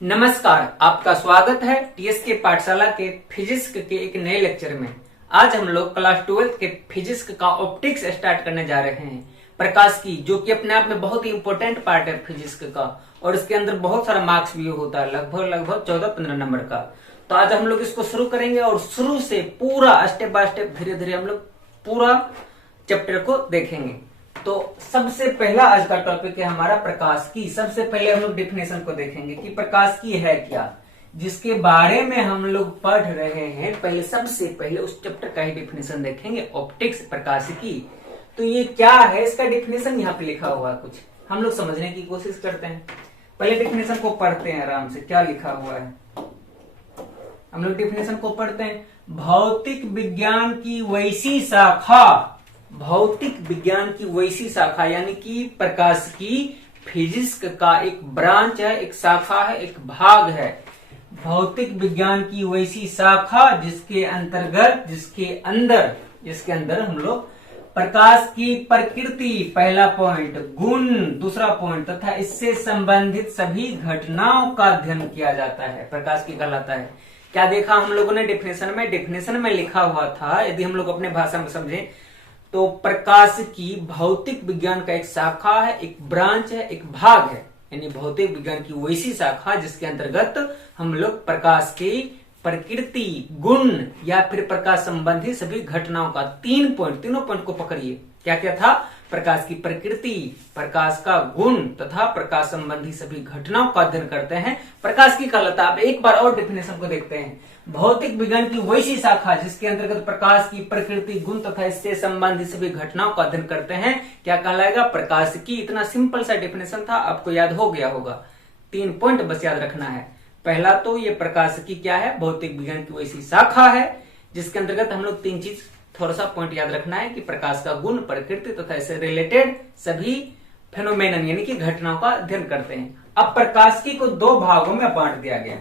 नमस्कार, आपका स्वागत है टीएसके पाठशाला के फिजिक्स के एक नए लेक्चर में। आज हम लोग क्लास 12 के फिजिक्स का ऑप्टिक्स स्टार्ट करने जा रहे हैं। प्रकाश की, जो कि अपने आप में बहुत ही इंपॉर्टेंट पार्ट है फिजिक्स का, और इसके अंदर बहुत सारा मार्क्स भी होता है, लगभग 14-15 नंबर का। तो आज हम लोग इसको शुरू करेंगे और शुरू से पूरा स्टेप बाय स्टेप धीरे धीरे हम लोग पूरा चैप्टर को देखेंगे। तो सबसे पहला आज का टॉपिक है हमारा प्रकाश की। सबसे पहले हम लोग डिफिनेशन को देखेंगे कि प्रकाश की है क्या, जिसके बारे में हम लोग पढ़ रहे हैं। सबसे पहले उस चैप्टर का ही डिफिनेशन देखेंगे, ऑप्टिक्स, प्रकाश की। तो ये क्या है, इसका डिफिनेशन यहाँ पे लिखा हुआ है, कुछ हम लोग समझने की कोशिश करते हैं। पहले डिफिनेशन को पढ़ते हैं आराम से, क्या लिखा हुआ है। हम लोग डिफिनेशन को पढ़ते हैं। भौतिक विज्ञान की वैसी शाखा, भौतिक विज्ञान की वैसी शाखा यानी कि प्रकाश की फिजिक्स का एक ब्रांच है, एक शाखा है, एक भाग है। भौतिक विज्ञान की वैसी शाखा जिसके अंदर हम लोग प्रकाश की प्रकृति, पहला पॉइंट, गुण, दूसरा पॉइंट, तथा इससे संबंधित सभी घटनाओं का अध्ययन किया जाता है, प्रकाश की कहलाता है। क्या देखा हम लोगों ने डिफिनेशन में लिखा हुआ था, यदि हम लोग अपने भाषा में समझें तो प्रकाश की भौतिक विज्ञान का एक शाखा है, एक ब्रांच है, एक भाग है, यानी भौतिक विज्ञान की वैसी शाखा जिसके अंतर्गत हम लोग प्रकाश की प्रकृति, गुण या फिर प्रकाश संबंधी सभी घटनाओं का तीनों पॉइंट को पकड़िए। क्या क्या था? प्रकाश की प्रकृति, प्रकाश का गुण तथा प्रकाश संबंधी सभी घटनाओं का अध्ययन करते हैं, प्रकाश की कहलाता है। अब एक बार और डिफिनेशन को देखते हैं। भौतिक विज्ञान की वैसी शाखा जिसके अंतर्गत प्रकाश की प्रकृति, गुण तथा इससे संबंधित सभी घटनाओं का अध्ययन करते हैं, क्या कहलाएगा? प्रकाश की। इतना सिंपल सा डिफिनेशन था, आपको याद हो गया होगा। 3 पॉइंट बस याद रखना है। पहला तो ये प्रकाश की क्या है, भौतिक विज्ञान की वैसी शाखा है जिसके अंतर्गत हम लोग 3 चीज, थोड़ा सा पॉइंट याद रखना है कि प्रकाश का गुण, प्रकृति तथा इससे रिलेटेड सभी फेनोमेनन यानी कि घटनाओं का अध्ययन करते हैं। अब प्रकाशिकी को 2 भागों में बांट दिया गया।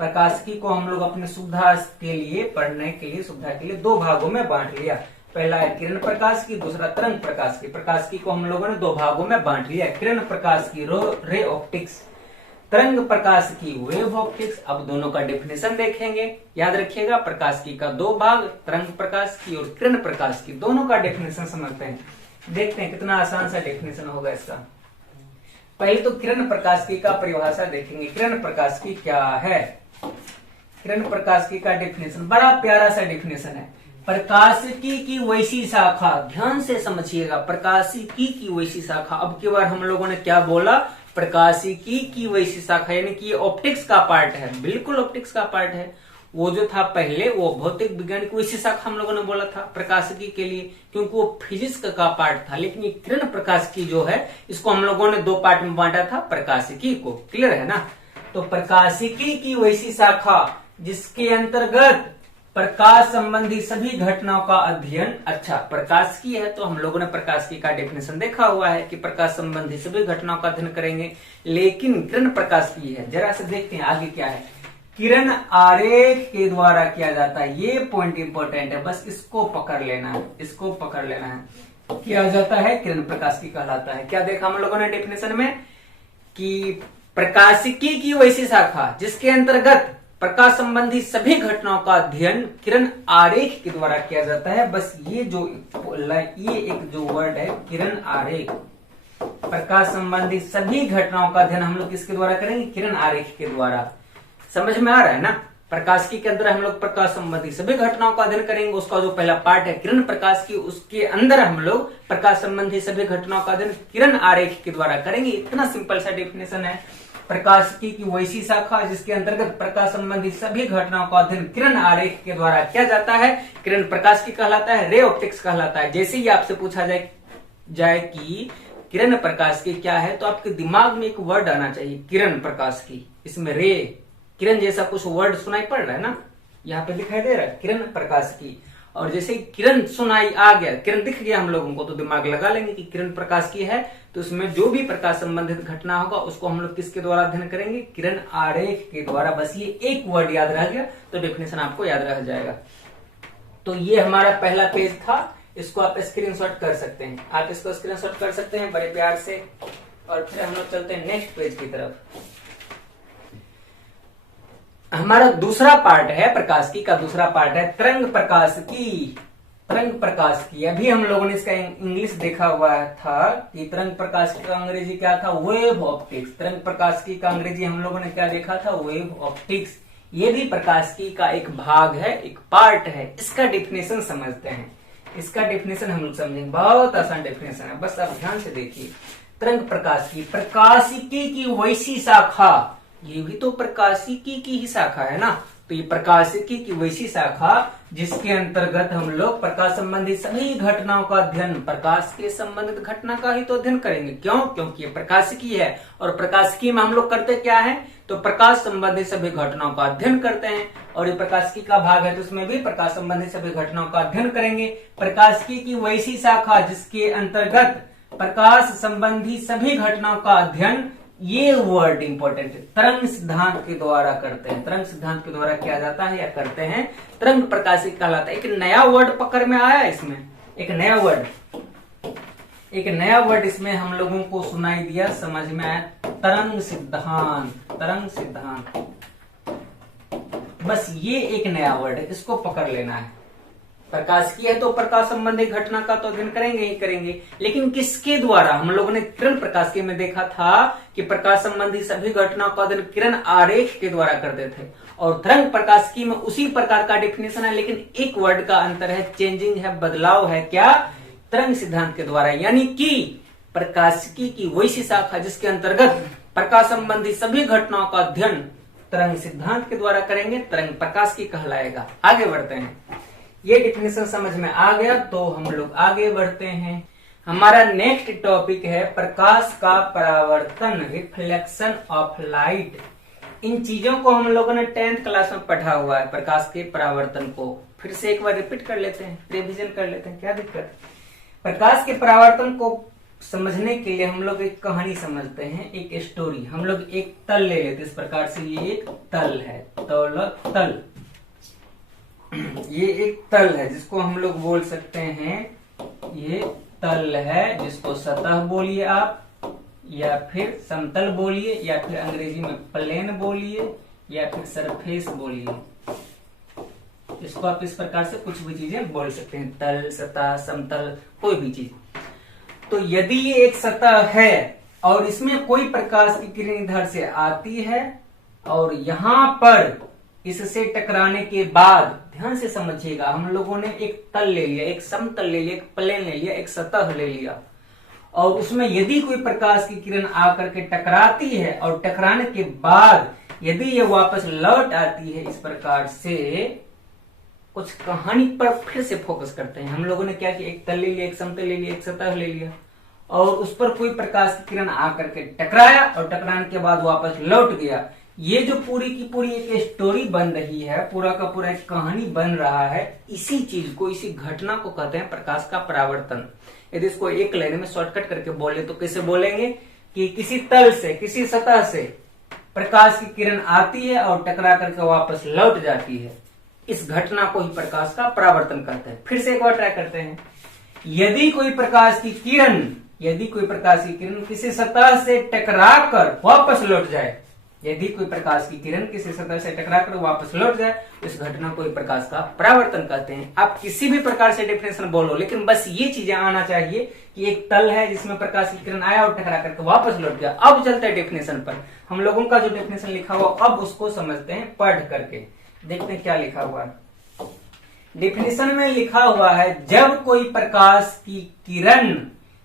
प्रकाशिकी को हम लोग अपने सुविधा के लिए, पढ़ने के लिए, सुविधा के लिए 2 भागों में बांट लिया। पहला है किरण प्रकाश की, दूसरा तरंग प्रकाश की। प्रकाशिकी को हम लोगों ने 2 भागों में बांट लिया। किरण प्रकाश की रे ऑप्टिक्स, तरंग प्रकाश की वेव ऑप्टिक्स। अब दोनों का डेफिनेशन देखेंगे। याद रखिएगा, प्रकाश की का 2 भाग, तरंग प्रकाश की और किरण प्रकाश की, दोनों का डेफिनेशन समझते हैं। देखते हैं कितना आसान सा डेफिनेशन होगा इसका। पहले तो किरण प्रकाश की का परिभाषा देखेंगे। किरण प्रकाश की क्या है? किरण प्रकाश की का डेफिनेशन बड़ा प्यारा सा डेफिनेशन है। प्रकाशिकी की वैसी शाखा, ध्यान से समझिएगा, प्रकाशिकी की वैसी शाखा। अब की बार हम लोगों ने क्या बोला? प्रकाशिकी की वैसी शाखा, यानी कि ऑप्टिक्स का पार्ट है, बिल्कुल ऑप्टिक्स का पार्ट है। वो जो था पहले, वो भौतिक विज्ञान की वैसी शाखा हम लोगों ने बोला था प्रकाशिकी के लिए, क्योंकि वो फिजिक्स का पार्ट था। लेकिन ये किरण प्रकाश की जो है, इसको हम लोगों ने 2 पार्ट में बांटा था, प्रकाशिकी को। क्लियर है ना? तो प्रकाशिकी की वैसी शाखा जिसके अंतर्गत प्रकाश संबंधी सभी घटनाओं का अध्ययन। अच्छा, प्रकाश की है तो हम लोगों ने प्रकाश की का डेफिनेशन देखा हुआ है कि प्रकाश संबंधी सभी घटनाओं का अध्ययन करेंगे। लेकिन किरण प्रकाश की है, जरा से देखते हैं आगे क्या है। किरण आरेख के द्वारा किया जाता है। ये पॉइंट इंपॉर्टेंट है, बस इसको पकड़ लेना है, इसको पकड़ लेना है। किया जाता है, किरण प्रकाश की कहलाता है। क्या देखा हम लोगों ने डेफिनेशन में कि प्रकाशिकी की वैसी शाखा जिसके अंतर्गत प्रकाश संबंधी सभी घटनाओं का अध्ययन किरण आरेख के द्वारा किया जाता है। बस ये एक जो वर्ड है, किरण आरेख, प्रकाश संबंधी सभी घटनाओं का अध्ययन हम लोग किसके द्वारा करेंगे? किरण आरेख के द्वारा। समझ में आ रहा है ना? प्रकाशिकी के अंदर हम लोग प्रकाश संबंधी सभी घटनाओं का अध्ययन करेंगे। उसका जो पहला पार्ट है किरण प्रकाश की, उसके अंदर हम लोग प्रकाश संबंधी सभी घटनाओं का अध्ययन किरण आरेख के द्वारा करेंगे। इतना सिंपल सा डेफिनेशन है। प्रकाशिकी की वैसी शाखा जिसके अंतर्गत प्रकाश संबंधी सभी घटनाओं का अध्ययन किरण आरेख के द्वारा किया जाता है, किरण प्रकाश की कहलाता है, रे ऑप्टिक्स कहलाता है। जैसे ही आपसे पूछा जाए कि किरण प्रकाश की क्या है, तो आपके दिमाग में एक वर्ड आना चाहिए, किरण प्रकाश की। इसमें रे, किरण जैसा कुछ वर्ड सुनाई पड़ रहा है ना, यहाँ पे दिखाई दे रहा है किरण प्रकाश की। और जैसे किरण सुनाई आ गया, किरण दिख गया हम लोगों को, तो दिमाग लगा लेंगे कि किरण प्रकाश की है। तो उसमें जो भी प्रकाश संबंधित घटना होगा उसको हम लोग किसके द्वारा अध्ययन करेंगे? किरण आरेख के द्वारा। बस ये एक वर्ड याद रह गया तो डेफिनेशन आपको याद रह जाएगा। तो ये हमारा पहला पेज था, इसको आप स्क्रीनशॉट कर सकते हैं। आप इसको स्क्रीनशॉट कर सकते हैं बड़े प्यार से। और फिर हम लोग चलते हैं नेक्स्ट पेज की तरफ। हमारा दूसरा पार्ट है प्रकाशिकी का, दूसरा पार्ट है तरंग प्रकाशिकी। तरंग प्रकाशिकी, अभी हम लोगों ने इसका इंग्लिश देखा हुआ था कि तरंग प्रकाशिकी का अंग्रेजी क्या था, वेव ऑप्टिक्स। तरंग प्रकाशिकी का अंग्रेजी हम लोगों ने क्या देखा था, वेव ऑप्टिक्स। ये भी प्रकाशिकी का एक भाग है, एक पार्ट है। इसका डेफिनेशन समझते हैं, इसका डेफिनेशन हम लोग समझेंगे, बहुत आसान डेफिनेशन है, बस आप ध्यान से देखिए। तरंग प्रकाशिकी, प्रकाशिकी की वैसी शाखा, ये भी तो प्रकाशिकी की ही शाखा है ना, तो ये प्रकाशिकी की वैसी शाखा जिसके अंतर्गत हम लोग प्रकाश संबंधी सभी घटनाओं का अध्ययन, प्रकाश के संबंधित घटना का ही तो अध्ययन करेंगे। क्यों? क्योंकि ये प्रकाशिकी है, और प्रकाशिकी में हम लोग करते क्या है, तो प्रकाश संबंधी सभी घटनाओं का अध्ययन करते हैं। और ये प्रकाशिकी का भाग है, तो उसमें भी प्रकाश संबंधी सभी घटनाओं का अध्ययन करेंगे। प्रकाशिकी की वैसी शाखा जिसके अंतर्गत प्रकाश संबंधी सभी घटनाओं का अध्ययन, ये वर्ड इंपॉर्टेंट है, तरंग सिद्धांत के द्वारा करते हैं। तरंग सिद्धांत के द्वारा किया जाता है या करते हैं, तरंग प्रकाशिकी कहलाता है। एक नया वर्ड पकड़ में आया इसमें, एक नया वर्ड इसमें हम लोगों को सुनाई दिया, समझ में आया, तरंग सिद्धांत। तरंग सिद्धांत, बस ये एक नया वर्ड है, इसको पकड़ लेना है। प्रकाशिकी है तो प्रकाश संबंधी घटना का तो अध्ययन करेंगे ही करेंगे, लेकिन किसके द्वारा? हम लोगों ने किरण प्रकाशिकी में देखा था कि प्रकाश संबंधी सभी घटनाओं का अध्ययन किरण आरेख के द्वारा करते थे, और तरंग प्रकाशिकी में उसी प्रकार का डेफिनेशन है, लेकिन एक वर्ड का अंतर है, चेंजिंग है, बदलाव है। क्या? तरंग सिद्धांत के द्वारा, यानी कि प्रकाशिकी की वैसी शाखा जिसके अंतर्गत प्रकाश संबंधी सभी घटनाओं का अध्ययन तरंग सिद्धांत के द्वारा करेंगे, तरंग प्रकाशिकी कहलाएगा। आगे बढ़ते हैं, ये डेफिनेशन समझ में आ गया तो हम लोग आगे बढ़ते हैं। हमारा नेक्स्ट टॉपिक है प्रकाश का परावर्तन, रिफ्लेक्शन ऑफ लाइट। इन चीजों को हम लोगों ने 10th क्लास में पढ़ा हुआ है। प्रकाश के परावर्तन को फिर से एक बार रिपीट कर लेते हैं, रिवीजन कर लेते हैं, क्या दिक्कत है। प्रकाश के परावर्तन को समझने के लिए हम लोग एक कहानी समझते हैं, एक स्टोरी। हम लोग एक तल ले लेते इस प्रकार से, ये एक तल है, तल, ये एक तल है जिसको हम लोग बोल सकते हैं, ये तल है जिसको सतह बोलिए आप, या फिर समतल बोलिए, या फिर अंग्रेजी में प्लेन बोलिए, या फिर सरफेस बोलिए। इसको आप इस प्रकार से कुछ भी चीजें बोल सकते हैं, तल, सतह, समतल, कोई भी चीज। तो यदि ये एक सतह है और इसमें कोई प्रकाश की किरण इधर से आती है, और यहां पर इससे टकराने के बाद, ध्यान से समझिएगा, हम लोगों ने एक तल ले लिया, एक समतल ले लिया, एक प्लेन ले लिया, एक सतह ले लिया, और उसमें यदि कोई प्रकाश की किरण आकर के टकराती है, और टकराने के बाद यदि ये वापस लौट आती है इस प्रकार से, कुछ कहानी पर फिर से फोकस करते हैं। हम लोगों ने क्या किया, एक तल ले लिया, एक समतल ले लिया, एक सतह ले लिया, और उस पर कोई प्रकाश की किरण आकर के टकराया, और टकराने के बाद वापस लौट गया। ये जो पूरी की पूरी एक स्टोरी बन रही है, पूरा का पूरा एक कहानी बन रहा है, इसी चीज को, इसी घटना को कहते हैं प्रकाश का परावर्तन। यदि इसको एक लाइन में शॉर्टकट करके बोले तो कैसे बोलेंगे कि किसी तल से, किसी सतह से प्रकाश की किरण आती है और टकरा करके वापस लौट जाती है, इस घटना को ही प्रकाश का परावर्तन कहते हैं। फिर से एक बार ट्राई करते हैं। यदि कोई प्रकाश की किरण किसी सतह से टकरा कर वापस लौट जाए, यदि कोई प्रकाश की किरण किसी सतह से टकराकर वापस लौट जाए, तो इस घटना को प्रकाश का परावर्तन कहते हैं। आप किसी भी प्रकार से डेफिनेशन बोलो, लेकिन बस ये चीजें आना चाहिए कि एक तल है जिसमें प्रकाश की किरण आया और टकरा करके वापस लौट गया। अब चलते हैं डेफिनेशन पर। हम लोगों का जो डेफिनेशन लिखा हुआ, अब उसको समझते हैं पढ़ करके, देखते हैं क्या लिखा हुआ है। डेफिनेशन में लिखा हुआ है, जब कोई प्रकाश की किरण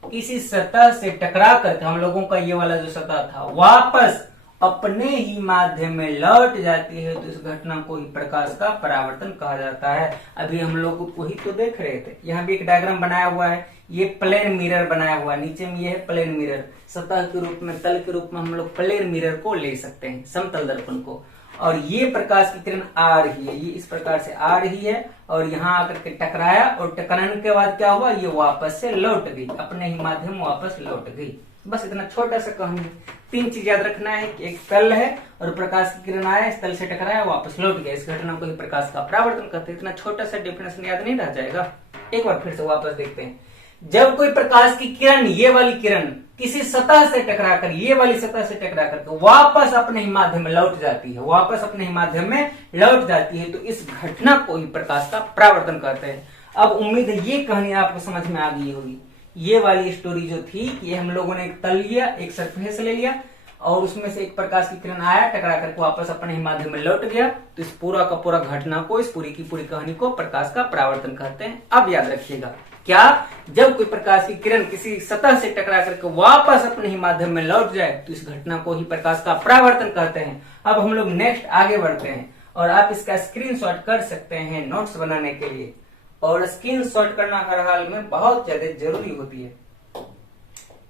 किसी सतह से टकरा करके, हम लोगों का ये वाला जो सतह था, वापस अपने ही माध्यम में लौट जाती है, तो इस घटना को ही प्रकाश का परावर्तन कहा जाता है। अभी हम लोग वही तो देख रहे थे, यहाँ भी एक डायग्राम बनाया हुआ है, ये प्लेन मिरर बनाया हुआ है, नीचे में ये है प्लेन मिरर। सतह के रूप में, तल के रूप में हम लोग प्लेन मिरर को ले सकते हैं, समतल दर्पण को। और ये प्रकाश की किरण आ रही है, ये इस प्रकार से आ रही है, और यहाँ आकर के टकराया, और टकराने के बाद क्या हुआ, ये वापस से लौट गई, अपने ही माध्यम वापस लौट गई। बस इतना छोटा सा कहानी। 3 चीज याद रखना है कि एक तल है और प्रकाश की किरण आया, इस तल से टकराया, वापस लौट गया, इस घटना को ही प्रकाश का परावर्तन कहते हैं। इतना छोटा सा डेफिनेशन याद नहीं रह जाएगा। एक बार फिर से वापस देखते हैं। जब कोई प्रकाश की किरण, ये वाली किरण किसी सतह से टकराकर, ये वाली सतह से टकराकर वापस अपने ही माध्यम में लौट जाती है, वापस अपने ही माध्यम में लौट जाती है, तो इस घटना को ही प्रकाश का परावर्तन कहते हैं। अब उम्मीद है ये कहानी आपको समझ में आ गई होगी। ये वाली स्टोरी जो थी, ये हम लोगों ने एक तल लिया, एक सरफेस ले लिया और उसमें से एक प्रकाश की किरण आया, टकरा करके वापस अपने ही माध्यम में लौट गया, तो इस पूरा का पूरा घटना को, इस पूरी की पूरी कहानी को प्रकाश का परावर्तन कहते हैं। अब याद रखिएगा, क्या जब कोई प्रकाश की किरण किसी सतह से टकरा करके वापस अपने ही माध्यम में लौट जाए तो इस घटना को ही प्रकाश का परावर्तन कहते हैं। अब हम लोग नेक्स्ट आगे बढ़ते हैं और आप इसका स्क्रीनशॉट कर सकते हैं नोट्स बनाने के लिए, और स्क्रीनशॉट करना हर हाल में बहुत ज्यादा जरूरी होती है,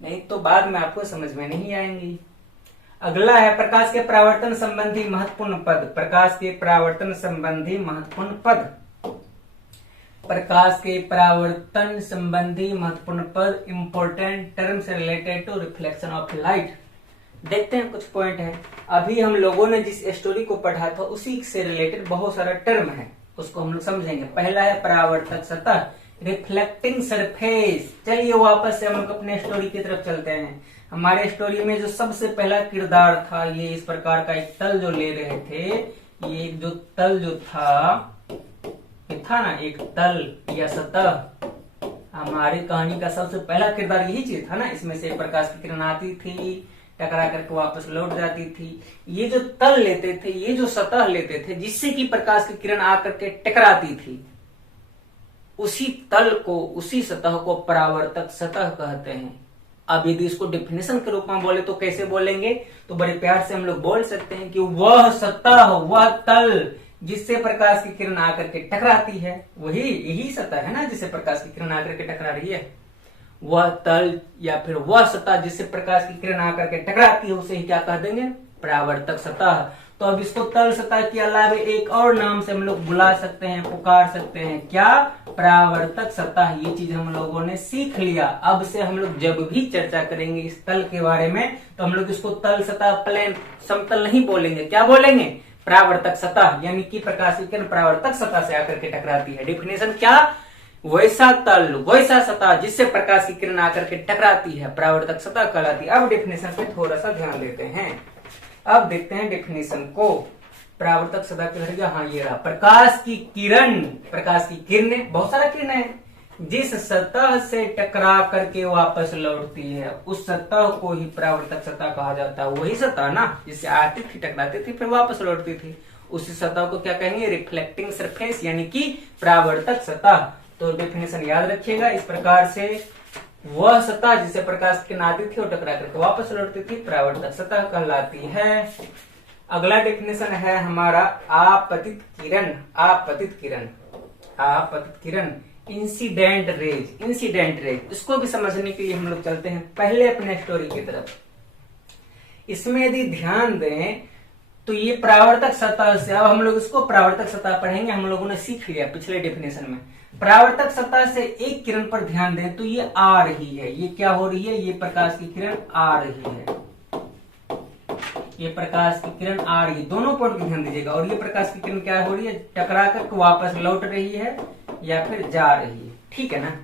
नहीं तो बाद में आपको समझ में नहीं आएंगी। अगला है प्रकाश के परावर्तन संबंधी महत्वपूर्ण पद। प्रकाश के परावर्तन संबंधी महत्वपूर्ण पद, प्रकाश के परावर्तन संबंधी महत्वपूर्ण पद, important terms related to reflection of light. देखते हैं कुछ पॉइंट है। अभी हम लोगों ने जिस स्टोरी को पढ़ा था उसी से रिलेटेड बहुत सारा टर्म है, उसको हम लोग समझेंगे। पहला है परावर्तक सतह, रिफ्लेक्टिंग सरफेस। चलिए वापस से हम लोग अपने स्टोरी की तरफ चलते हैं। हमारे स्टोरी में जो सबसे पहला किरदार था, ये इस प्रकार का एक तल जो ले रहे थे, ये जो तल जो था, ये था ना एक तल या सतह। हमारी कहानी का सबसे पहला किरदार यही चीज था ना, इसमें से प्रकाश की किरण आती थी, टकरा करके वापस लौट जाती थी। ये जो तल लेते थे, ये जो सतह लेते थे जिससे कि प्रकाश की किरण आकर के टकराती थी, उसी तल को, उसी सतह को परावर्तक सतह कहते हैं। अब यदि इसको डेफिनेशन के रूप में बोले तो कैसे बोलेंगे, तो बड़े प्यार से हम लोग बोल सकते हैं कि वह सतह, वह तल जिससे प्रकाश की किरण आकर के टकराती है, वही यही सतह है ना जिससे प्रकाश की किरण आकर के टकरा रही है। वह तल या फिर वह सतह जिससे प्रकाश की किरण आकर के टकराती है, उसे ही क्या कह देंगे, परावर्तक सतह। तो अब इसको तल सतह के अलावा एक और नाम से हम लोग बुला सकते हैं, पुकार सकते हैं, क्या, परावर्तक सतह। ये चीज हम लोगों ने सीख लिया। अब से हम लोग जब भी चर्चा करेंगे इस तल के बारे में, तो हम लोग इसको तल सतह, प्लेन, समतल नहीं बोलेंगे, क्या बोलेंगे, परावर्तक सतह। यानी कि प्रकाश की किरण परावर्तक सतह से आकर के टकराती है। डेफिनेशन क्या, वैसा तल, वैसा सतह जिससे प्रकाश की किरण आकर के टकराती है, परावर्तक सतह कहलाती है। अब डेफिनेशन पे थोड़ा सा ध्यान देते हैं। अब देखते हैं डेफिनेशन को। परावर्तक सतह के घर, हाँ ये रहा, प्रकाश की किरण, प्रकाश की किरणें, बहुत सारा किरणें हैं, जिस सतह से टकरा करके वापस लौटती है उस सतह को ही परावर्तक सतह कहा जाता है। वही सतह ना जिससे आती थी, टकराती थी, फिर वापस लौटती थी, उसी सतह को क्या कहेंगे, रिफ्लेक्टिंग सरफेस, यानी कि परावर्तक सतह। तो डेफिनेशन याद रखिएगा इस प्रकार से, वह सतह जिसे प्रकाश की किरण आती थी और टकरा करके वापस लौटती थी, परावर्तक सतह कहलाती है। अगला डेफिनेशन है हमारा आपतित किरण। आपतित किरण, आपतित किरण, इंसिडेंट रेज, इंसिडेंट रेज। इसको भी समझने के लिए हम लोग चलते हैं पहले अपने स्टोरी की तरफ। इसमें यदि ध्यान दें तो ये परावर्तक सतह से, अब हम लोग इसको परावर्तक सतह पढ़ेंगे। हम लोगों ने सीख लिया पिछले डेफिनेशन में। परावर्तक सतह से एक किरण पर ध्यान दें तो ये आ रही है, ये क्या हो रही है, ये प्रकाश की किरण आ रही है, ये प्रकाश की किरण आ रही है, दोनों पॉइंट पर ध्यान दीजिएगा। और ये प्रकाश की किरण क्या हो रही है, टकरा कर वापस लौट रही है या फिर जा रही है, ठीक है ना।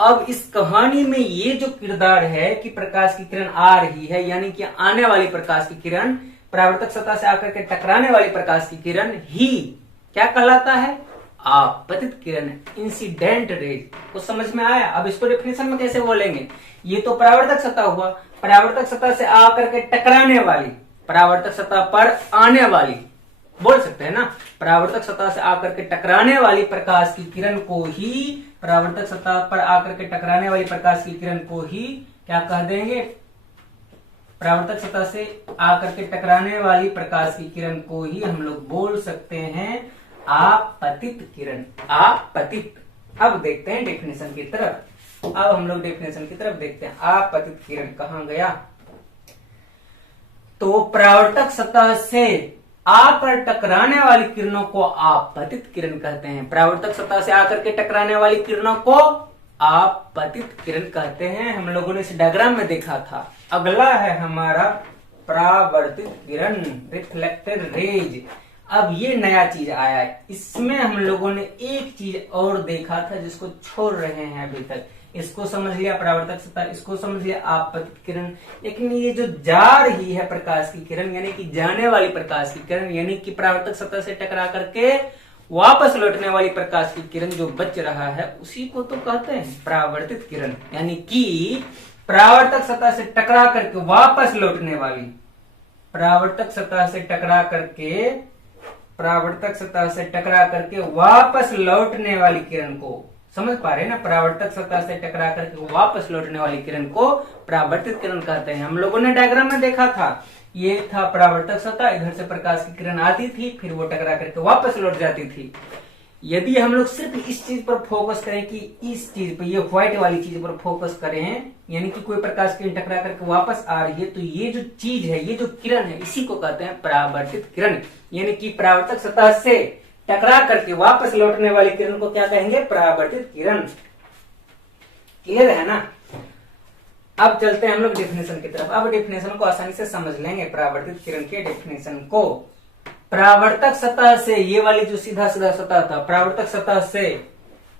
अब इस कहानी में ये जो किरदार है कि प्रकाश की किरण आ रही है, यानी कि आने वाली प्रकाश की किरण, परावर्तक सतह से आकर के टकराने वाली प्रकाश की किरण ही क्या कहलाता है, आपतित किरण, इंसिडेंट रेज। को समझ में आया। अब इसको डेफिनेशन में कैसे बोलेंगे, ये तो परावर्तक सतह हुआ, परावर्तक सतह से आकर के टकराने वाली, परावर्तक सतह पर आने वाली, बोल सकते हैं ना, परावर्तक सतह से आकर के टकराने वाली प्रकाश की किरण को ही, परावर्तक सतह पर आकर के टकराने वाली प्रकाश की किरण को ही क्या कह देंगे, परावर्तक सतह से आकर के टकराने वाली प्रकाश की किरण को ही हम लोग बोल सकते हैं आपतित किरण, आपतित। अब देखते हैं डेफिनेशन की तरफ। अब हम लोग डेफिनेशन की तरफ देखते हैं। आपतित किरण कहां गया, तो परावर्तक सतह से आकर टकराने वाली किरणों को आपतित किरण कहते हैं। परावर्तक सतह से आकर के टकराने वाली किरणों को आपतित किरण कहते हैं। हम लोगों ने इस डायग्राम में देखा था। अगला है हमारा परावर्तित किरण, रिफ्लेक्टेड रेज। अब ये नया चीज आया है, इसमें हम लोगों ने एक चीज और देखा था जिसको छोड़ रहे हैं अभी तक। इसको समझ लिया परावर्तक सतह, इसको समझ लिया आपतित किरण। लेकिन ये जो जा रही है प्रकाश की किरण, यानी कि जाने वाली प्रकाश की किरण, यानी कि परावर्तक सतह से टकरा करके वापस लौटने वाली प्रकाश की किरण जो बच रहा है, उसी को तो कहते हैं परावर्तित किरण। यानी कि परावर्तक सतह से टकरा करके वापस लौटने वाली, परावर्तक सतह से टकरा करके, परावर्तक सतह से टकरा करके वापस लौटने वाली किरण को, समझ पा रहे हैं ना, परावर्तक सतह से टकरा करके वापस लौटने वाली किरण को परावर्तित किरण कहते हैं। हम लोगों ने डायग्राम में देखा था, ये था परावर्तक सतह, इधर से प्रकाश की किरण आती थी, फिर वो टकरा करके वापस लौट जाती थी। यदि हम लोग सिर्फ इस चीज पर फोकस करें कि इस चीज पर, ये व्हाइट वाली चीज पर फोकस करें, यानी कि कोई प्रकाश किरण टकरा करके वापस आ रही है, तो ये जो चीज है, ये जो किरण है, इसी को कहते हैं परावर्तित किरण। यानी कि परावर्तक सतह से टकरा करके वापस लौटने वाली किरण को क्या कहेंगे? परावर्तित किरण। क्लियर है ना? अब चलते हैं हम लोग डेफिनेशन की तरफ। अब डेफिनेशन को आसानी से समझ लेंगे, परावर्तित किरण के डेफिनेशन को। परावर्तक सतह से, ये वाली जो सीधा सीधा सतह था, परावर्तक सतह से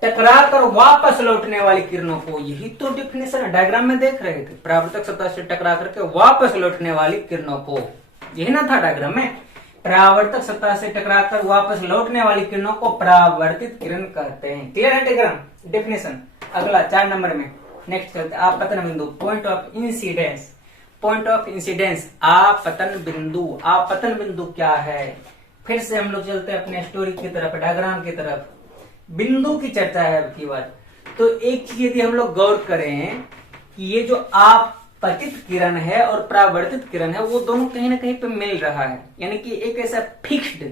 टकरा कर वापस लौटने वाली किरणों को, यही तो डेफिनेशन डायग्राम में देख रहे थे, परावर्तक सतह से टकरा करके वापस लौटने वाली किरणों को, यही ना था डायग्राम में। परावर्तक सतह से टकराकर वापस लौटने वाली किरणों को परावर्तित किरण कहते हैं। क्लियर है डायग्राम, डेफिनेशन? अगला 4 नंबर में नेक्स्ट चलते हैं, आपतन बिंदु, point of incidence. Point of incidence, आपतन बिंदु। आपतन बिंदु क्या है? फिर से हम लोग चलते हैं अपने स्टोरी की तरफ, डायग्राम की तरफ। बिंदु की चर्चा है अब की बात। तो एक चीज यदि हम लोग गौर करें कि ये जो आपतित किरण है और परावर्तित किरण है, वो दोनों कहीं ना कहीं पे मिल रहा है। यानी कि एक ऐसा फिक्स्ड,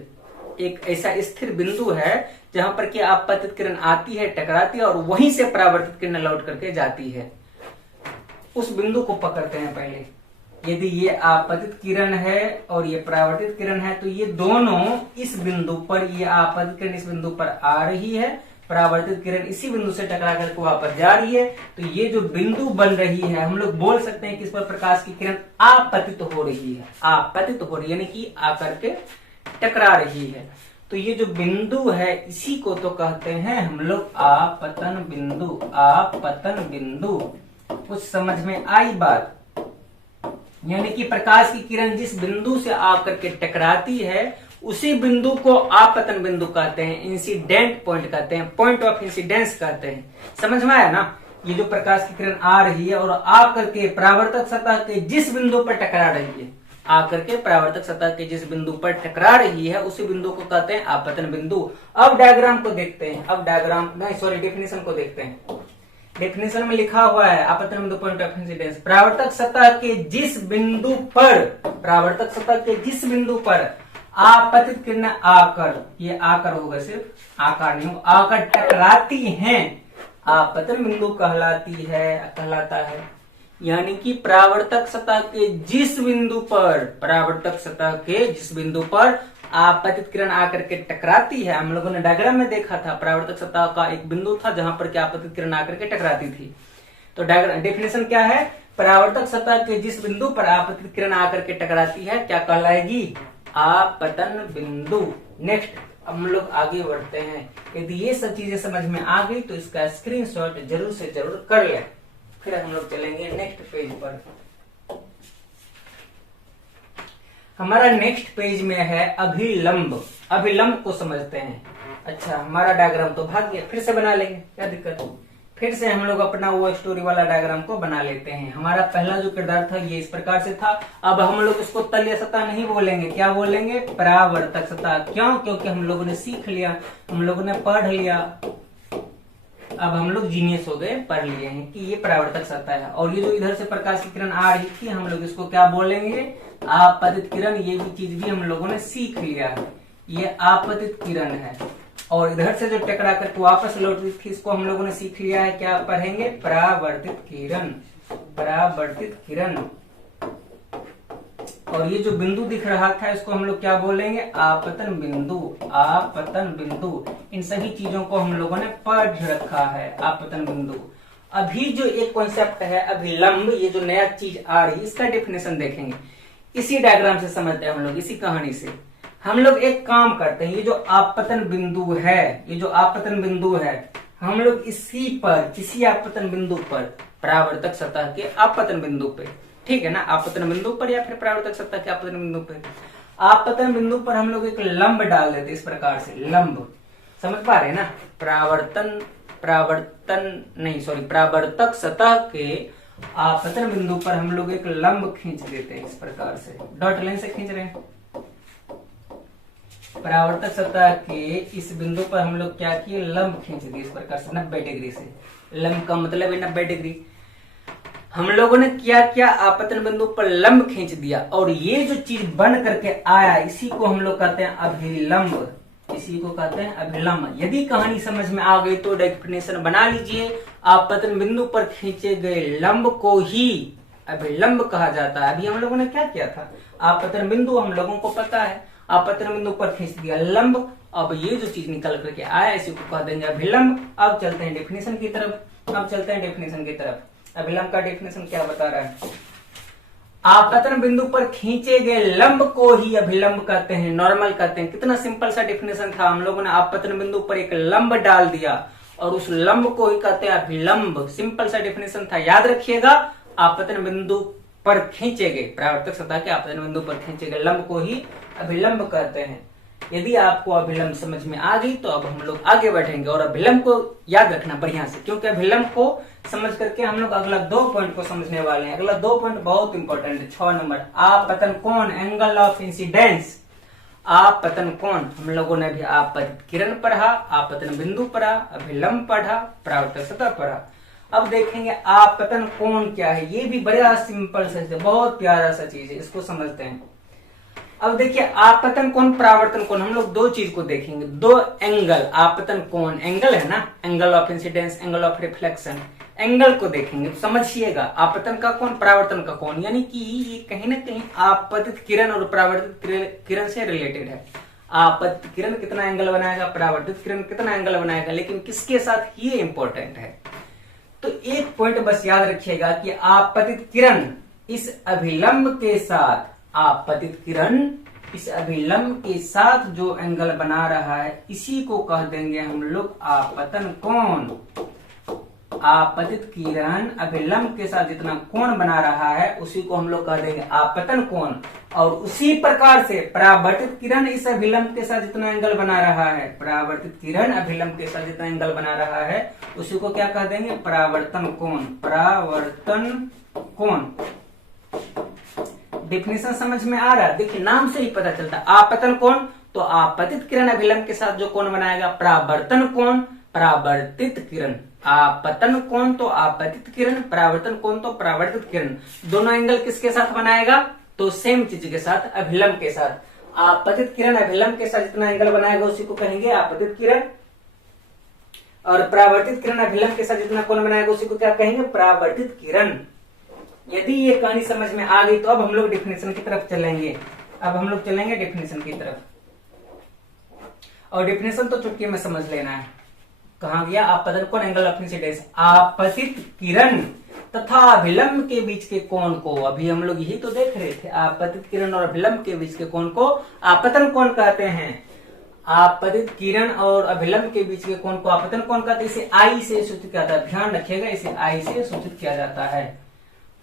एक ऐसा स्थिर बिंदु है जहां पर कि आपतित किरण आती है, टकराती है, और वहीं से परावर्तित किरण लौट करके जाती है। उस बिंदु को पकड़ते हैं पहले। यदि ये आपतित किरण है और ये परावर्तित किरण है, तो ये दोनों इस बिंदु पर, ये आपतित किरण इस बिंदु पर आ रही है, परावर्तित किरण इसी बिंदु से टकरा करके वापस जा रही है। तो ये जो बिंदु बन रही है, हम लोग बोल सकते हैं कि इस पर प्रकाश की किरण आपतित हो रही है। आपतित हो रही है यानी कि आकर के टकरा रही है। तो ये जो बिंदु है, इसी को तो कहते हैं हम लोग आपतन बिंदु। आपतन बिंदु, कुछ समझ में आई बात? यानी कि प्रकाश की किरण जिस बिंदु से आकर के टकराती है, उसी बिंदु को आपतन बिंदु कहते हैं, इंसिडेंट पॉइंट कहते हैं, पॉइंट ऑफ इंसिडेंस कहते हैं। समझ में आया ना? ये जो प्रकाश की किरण आ रही है और आकर के परावर्तक सतह के जिस बिंदु पर टकरा रही है, आकर के परावर्तक सतह के जिस बिंदु पर टकरा रही है, उसी बिंदु को कहते हैं आपतन बिंदु। अब डायग्राम को देखते हैं, अब डायग्राम नहीं, सॉरी, डेफिनेशन को देखते हैं। डेफिनेशन में लिखा हुआ है, आपतन बिंदु पॉइंट ऑफ इंसिडेंस, परावर्तक सतह के जिस बिंदु पर, परावर्तक सतह के जिस बिंदु पर आपतित किरणें आकर, ये आकर होगा, सिर्फ आकार नहीं हो, आकर टकराती हैं, आपतन बिंदु कहलाता है। यानी कि परावर्तक सतह के जिस बिंदु पर, परावर्तक सतह के जिस बिंदु पर आपतित किरण आकर के टकराती है, हम लोगों ने डायग्राम में देखा था, परावर्तक सतह का एक बिंदु था जहां पर कि आपतित किरण आकर के टकराती थी। तो डेफिनेशन क्या है? परावर्तक सतह के जिस बिंदु पर आपतित किरण आकर के टकराती है, क्या कहलाएगी? आपतन बिंदु। नेक्स्ट हम लोग आगे बढ़ते हैं। यदि ये सब चीजें समझ में आ गई तो इसका स्क्रीनशॉट जरूर से जरूर कर ले। फिर हम लोग चलेंगे नेक्स्ट पेज पर। हमारा नेक्स्ट पेज में है अभिलंब। अभिलंब को समझते हैं। अच्छा, हमारा डायग्राम तो भाग गया, फिर से बना लेंगे, क्या दिक्कत? फिर से हम लोग अपना वो स्टोरी वाला डायग्राम को बना लेते हैं। हमारा पहला जो किरदार था ये इस प्रकार से था। अब हम लोग इसको तलीय सतह नहीं बोलेंगे, क्या बोलेंगे? परावर्तक सतह। क्यों? क्योंकि हम लोगों ने सीख लिया, हम लोगों ने पढ़ लिया, अब हम लोग जीनियस हो गए, पढ़ लिए हैं कि ये परावर्तक सतह है। और ये जो इधर से प्रकाश की किरण आ रही थी, हम लोग इसको क्या बोलेंगे? आपतित किरण। ये भी चीज भी हम लोगों ने सीख लिया है, ये आपतित किरण है। और इधर से जो टकरा करके वापस लौट रही थी, इसको हम लोगों ने सीख लिया है, क्या पढ़ेंगे? परावर्तित किरण। परावर्तित किरण। और ये जो बिंदु दिख रहा था, इसको हम लोग क्या बोलेंगे? आपतन बिंदु। आपतन बिंदु। इन सभी चीजों को हम लोगों ने पढ़ रखा है, आपतन बिंदु। अभी जो एक कॉन्सेप्ट है अभिलंब, ये जो नया चीज आ रही है, इसका डेफिनेशन देखेंगे। इसी डायग्राम से समझते हैं हम लोग, इसी कहानी से। हम लोग एक काम करते हैं, ये जो आपतन बिंदु है, ये जो आपतन बिंदु है, हम लोग इसी पर किसी आपतन बिंदु पर परावर्तक सतह के आपतन बिंदु पे, ठीक है ना, आपतन बिंदु पर या फिर परावर्तक सतह के आपतन बिंदु पे, आपतन बिंदु पर हम लोग एक लंब डाल देते इस प्रकार से, लंब, समझ पा रहे हैं ना, परावर्तक सतह के आपतन बिंदु पर हम लोग एक लंब खींच देते हैं इस प्रकार से, डॉट लाइन से खींच रहे हैं। परावर्तक सतह के इस बिंदु पर हम लोग क्या किए, लंब खींच दिए इस प्रकार से 90 डिग्री से। लंब का मतलब है 90 डिग्री। हम लोगों ने क्या किया, आपतन बिंदु पर लंब खींच दिया और ये जो चीज बन करके आया इसी को हम लोग कहते हैं अभिलंब, इसी को कहते हैं अभिलंब। यदि कहानी समझ में आ गई तो डेफिनेशन बना लीजिए, आपतन बिंदु पर खींचे गए लंब को ही अभिलंब कहा जाता है। अभी हम लोगों ने क्या किया था, आपतन बिंदु हम लोगों को पता है, आपतन बिंदु पर खींच दिया लंब, अब ये जो चीज निकल करके आया इसी को कह देंगे अभिलंब। अब चलते हैं डेफिनेशन की तरफ, अभिलंब का डेफिनेशन क्या बता रहा है, आपतन बिंदु पर खींचे गए लंब को ही अभिलंब कहते हैं, नॉर्मल कहते हैं। कितना सिंपल सा डेफिनेशन था, हम लोगों ने आपतन बिंदु पर एक लंब डाल दिया और उस लंब को ही कहते हैं अभिलंब। सिंपल सा डेफिनेशन था, याद रखिएगा, आपतन बिंदु पर खींचे गए, परावर्तक सतह के आपतन बिंदु पर खींचे गए लंब को ही अभिलंब कहते हैं। यदि आपको अभिलंब समझ में आ गई तो अब हम लोग आगे बढ़ेंगे और अभिलंब को याद रखना बढ़िया से, क्योंकि अभिलंब को समझ करके हम लोग अगला 2 पॉइंट को समझने वाले हैं। अगला 2 पॉइंट बहुत इंपॉर्टेंट है, 6 नंबर, आपतन कोण, एंगल ऑफ इंसिडेंस। आपतन कोण हम लोगों ने भी आपतित किरण पढ़ा, आपतन बिंदु पढ़ा, अभिलंब पढ़ा, परावर्तक सतह पढ़ा। अब देखेंगे आपतन कोण क्या है, ये भी बड़ा सिंपल सा, बहुत प्यारा सा चीज है, इसको समझते हैं। अब देखिए आपतन कोण, परावर्तन कोण, हम लोग 2 चीज को देखेंगे, 2 एंगल, आपतन कोण एंगल है ना, angle of incidence, angle of reflection, angle को देखेंगे तो समझिएगा, आपतन का कोण, परावर्तन का कोण, यानी कि ये कहीं ना कहीं आपतित किरण और परावर्तित किरण से रिलेटेड है। आपतित किरण कितना एंगल बनाएगा, परावर्तित किरण कितना एंगल बनाएगा, लेकिन किसके साथ, ये इंपॉर्टेंट है। तो एक पॉइंट बस याद रखिएगा कि आपतित किरण इस अभिलंब के साथ, आपतित किरण इस अभिलंब के साथ जो एंगल बना रहा है इसी को कह देंगे हम लोग आपतन कोण। आपतित किरण अभिलंब के साथ जितना कोण बना रहा है उसी को हम लोग कह देंगे आपतन कोण। और उसी प्रकार से परावर्तित किरण इस अभिलंब के साथ जितना एंगल बना रहा है, परावर्तित किरण अभिलंब के साथ जितना एंगल बना रहा है उसी को क्या कह देंगे, परावर्तन कोण, परावर्तन कोण। डेफिनेशन समझ में आ रहा है, देखिए नाम से ही पता चलता है, आपतन कोण तो आपतित किरण अभिलंब के साथ जो कोण बनाएगा, परावर्तन कोण परावर्तित किरण, आपतन कोण तो आपतित किरण, परावर्तन कोण तो परावर्तित किरण, दोनों एंगल किसके साथ बनाएगा, तो सेम चीज के साथ, अभिलंब के साथ। आपतित किरण अभिलंब के साथ जितना एंगल बनाएगा उसी को कहेंगे आपतित किरण, और परावर्तित किरण अभिलंब के साथ जितना कोण बनाएगा उसी को क्या कहेंगे, परावर्तित किरण। यदि ये कहानी समझ में आ गई तो अब हम लोग डेफिनेशन की तरफ चलेंगे, अब हम लोग चलेंगे डेफिनेशन की तरफ। और डेफिनेशन तो चुटकी में समझ लेना है, कहाँ गया, आपतन कोण एंगल ऑफ इंसिडेंस, आपतित किरण तथा अभिलंब के बीच के कोण को, अभी हम लोग यही तो देख रहे थे, आपतित किरण और अभिलंब के बीच के कोण को आपतन कोण कहते हैं। आपतित किरण और अभिलंब के बीच के कोण को आपतन कोण कहते हैं। इसे आई से सूचित किया जाता है, ध्यान रखिएगा, इसे आई से सूचित किया जाता है।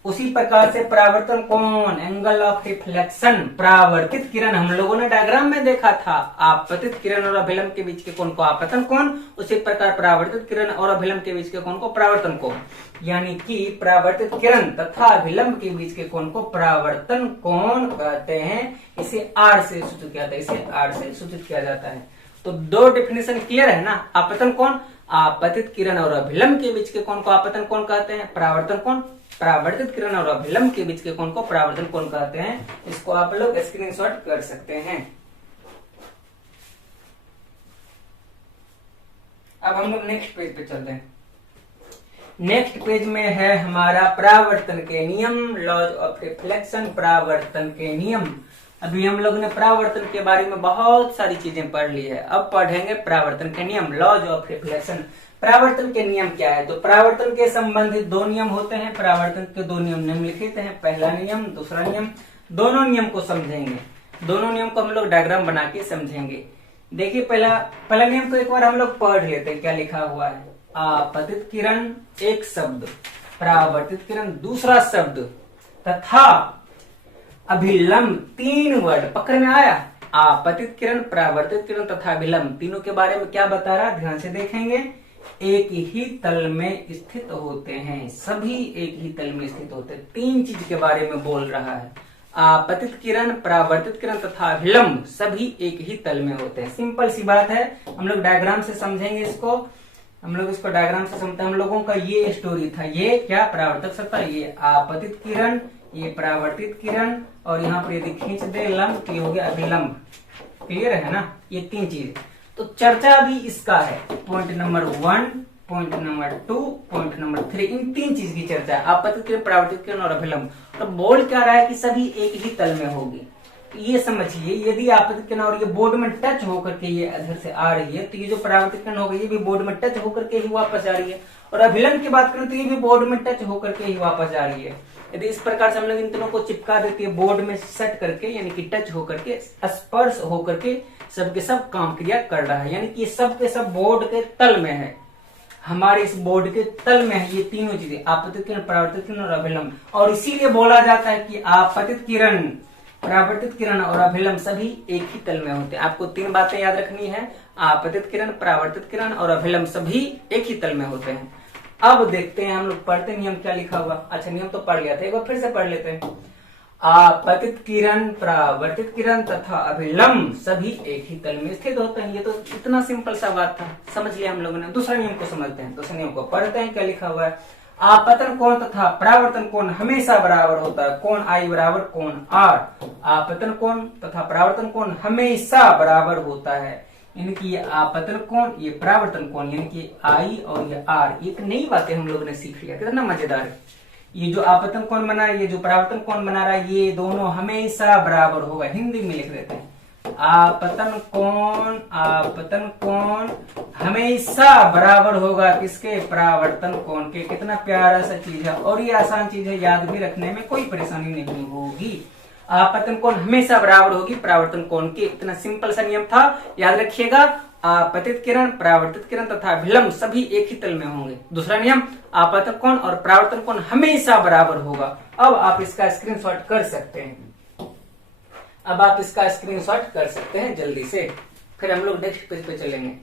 उसी प्रकार से परावर्तन कोण, एंगल ऑफ रिफ्लेक्शन, परावर्तित किरण हम लोगों ने डायग्राम में देखा था, आपतित किरण और अभिलंब के बीच के कोण को आपतन कोण, उसी प्रकार परावर्तित किरण और अभिलंब के बीच के कोण को परावर्तन कोण। यानी कि परावर्तित किरण तथा अभिलंब के बीच के कोण को परावर्तन कोण कहते हैं। इसे आर से सूचित किया जाता है, इसे आर से सूचित किया जाता है। तो 2 डेफिनेशन क्लियर है ना, आपतन कोण, आपतित किरण और अभिलंब के बीच के कोण को आपतन कोण कहते हैं, परावर्तन कोण, परावर्तित किरण और अभिलंब के बीच के कोण को परावर्तन कोण कहते हैं। इसको आप लोग स्क्रीनशॉट कर सकते हैं। अब हम लोग नेक्स्ट पेज पे चलते हैं। नेक्स्ट पेज में है हमारा परावर्तन के नियम, लॉज ऑफ रिफ्लेक्शन, परावर्तन के नियम। अभी हम लोग ने परावर्तन के बारे में बहुत सारी चीजें पढ़ ली है, अब पढ़ेंगे परावर्तन के नियम, लॉज ऑफ रिफ्लेक्शन। परावर्तन के नियम क्या है, तो परावर्तन के संबंधित 2 नियम होते हैं। परावर्तन के 2 नियम निम्नलिखित हैं, पहला नियम, दूसरा नियम। दोनों नियम को समझेंगे, दोनों नियम को हम लोग डायग्राम बना के समझेंगे। देखिए पहला नियम को एक बार हम लोग पढ़ लेते हैं, क्या लिखा हुआ है। आपतित किरण एक शब्द, परावर्तित किरण दूसरा शब्द तथा अभिलंब 3 वर्ड पकड़ में आया। आपतित किरण, परावर्तित किरण तथा अभिलंब तीनों के बारे में क्या बता रहा है, ध्यान से देखेंगे। एक ही तल में स्थित होते हैं, सभी एक ही तल में स्थित होते हैं। 3 चीज के बारे में बोल रहा है। आपतित किरण, परावर्तित किरण तथा अभिलंब सभी एक ही तल में होते हैं। सिंपल सी बात है, हम लोग डायग्राम से समझेंगे इसको। हम लोग इसको डायग्राम से समझते हैं। हम लोगों का ये स्टोरी था, ये क्या परावर्तक सत्ता, ये आपतित किरण, ये परावर्तित किरण, और यहाँ पर यदि खींच दे लंब तो ये हो गया अभिलंब। क्लियर है ना, ये 3 चीज। तो चर्चा भी इसका है, point number 1, point number 2, point number 3, इन 3 चीज की चर्चा है, आपतित किरण, परावर्तित किरण और अभिलंब। तो बोल क्या रहा है कि सभी एक ही तल में होगी। ये समझिए, यदि आपतित किरण और ये बोर्ड में टच होकर के ये इधर से आ रही है, तो ये जो परावर्तित किरण होगी ये भी बोर्ड में टच होकर के ही वापस आ रही है। और अभिलंब की बात करें तो ये भी बोर्ड में टच होकर के ही वापस आ रही है। यदि इस प्रकार से हम लोग इन तीनों को चिपका देते हैं बोर्ड में सेट करके, यानी कि टच होकर के, स्पर्श होकर के सबके सब काम क्रिया कर रहा है, यानी कि सब के सब बोर्ड के तल में है, हमारे इस बोर्ड के तल में है ये तीनों चीजें, आपतित किरण, परावर्तित किरण और अभिलंब। और इसीलिए बोला जाता है कि आपतित किरण, परावर्तित किरण और अभिलंब सभी एक ही तल में होते हैं। आपको 3 बातें याद रखनी है, आपतित किरण, परावर्तित किरण और अभिलंब सभी एक ही तल में होते हैं। अब देखते हैं हम लोग पढ़ते नियम क्या लिखा हुआ। अच्छा, नियम तो पढ़ लिया था, एक बार फिर से पढ़ लेते हैं। आपतित किरण, परावर्तित किरण तथा अभिलंब सभी एक ही तल में स्थित होते हैं। ये तो इतना सिंपल सा बात था, समझ लिया हम लोगों ने। दूसरा नियम को समझते हैं, दूसरे नियम को पढ़ते हैं, क्या लिखा हुआ है। आपतन कोण तथा परावर्तन कोण हमेशा बराबर होता है। कोण आई बराबर कोण आर। आपतन कोण तथा परावर्तन कोण हमेशा बराबर होता है। यानी कि ये आपतन कोण, ये परावर्तन कोण, यानी कि आई और ये आर, एक नई बातें हम लोगों ने सीख लिया, कितना मजेदार है। ये जो आपतन कोण बना है, ये जो परावर्तन कोण बना रहा है, ये दोनों हमेशा बराबर होगा। हिंदी में लिख देते हैं, आपतन कोण हमेशा बराबर होगा किसके, परावर्तन कोण के। कितना प्यारा सा चीज है, और ये आसान चीज है, याद भी रखने में कोई परेशानी नहीं होगी। आपतन कोण हमेशा बराबर होगी परावर्तन कोण के, इतना सिंपल सा नियम था, याद रखिएगा। आपतित किरण, परावर्तित किरण तथा अभिलंब सभी एक ही तल में होंगे। दूसरा नियम, आपतन कोण और परावर्तन कोण हमेशा बराबर होगा। अब आप इसका स्क्रीनशॉट कर सकते हैं, अब आप इसका स्क्रीनशॉट कर सकते हैं जल्दी से। फिर हम लोग नेक्स्ट पेज पे चलेंगे।